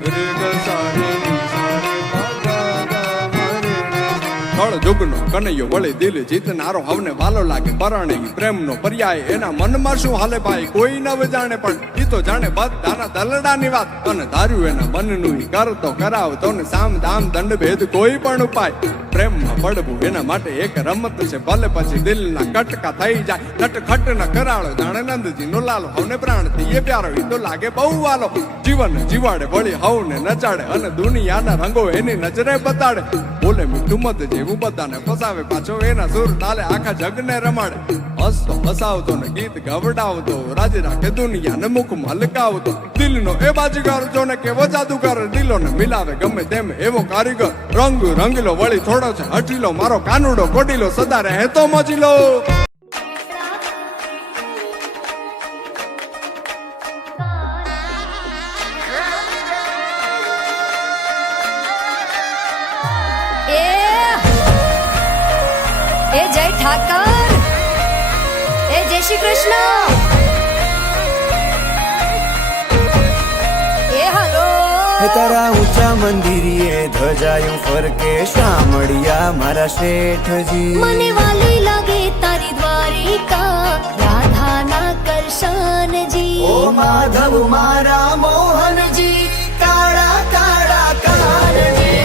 રે ગ સા રે ની સા રે પા ગા ગા મા રે રે. કળ જુગનો કનૈયો વળી દિલ જીતનારો હવને વાલો લાગે પરણે પ્રેમનો પર્યાય એના મનમાં શું હાલે ભાઈ કોઈ ન જાણે પણ ઈ તો જાણે બધાના દલડાની વાત અને ધાર્યું એના મનનું ઈ કરતો કરાવતો ને સામ દામ દંડ ભેદ કોઈ પણ ઉપાય પ્રેમમાં પડવું એના માટે એક રમત છે ભલે પછી દિલના કટકા થઈ જાય નટખટ ન કરાળો જાણે નંદજી નો લાલો હવને પ્રાણથી એ પ્યારો ઈ તો લાગે બહુ વાલો જીવન જીવાડે વળી હવને નચાડે અને દુનિયાના રંગો એની નજરે બતાડે બોલે મીઠું મત જેવું બધાને ફસાવે પાછો એના સુર તાલે આખા જગને રમાડે હસતો હસાવતો ને ગીત ગવડાવતો રાજી રાખે દુનિયાને મુખમાં લકાવતો દિલનો એ બાજીગર જો ને કેવો જાદુગર દિલોને મિલાવે ગમે તેમ એવો કારીગર રંગ રંગીલો વળી થોડો છે હઠીલો મારો કાનુડો કોડીલો સદા રહે તો મોજીલો. એ જય ઠાકર, એ જય શ્રી કૃષ્ણ, એ હલો. તારા ઊંચા મંદિરીએ ધજાયું ફરકે શામળિયા મારા શેઠજી. મને વાલી લાગે તારી દ્વારિકા રાધાના કરશનજી. ઓ માધવ મારા મોહનજી કાળા કાળા કાનજી.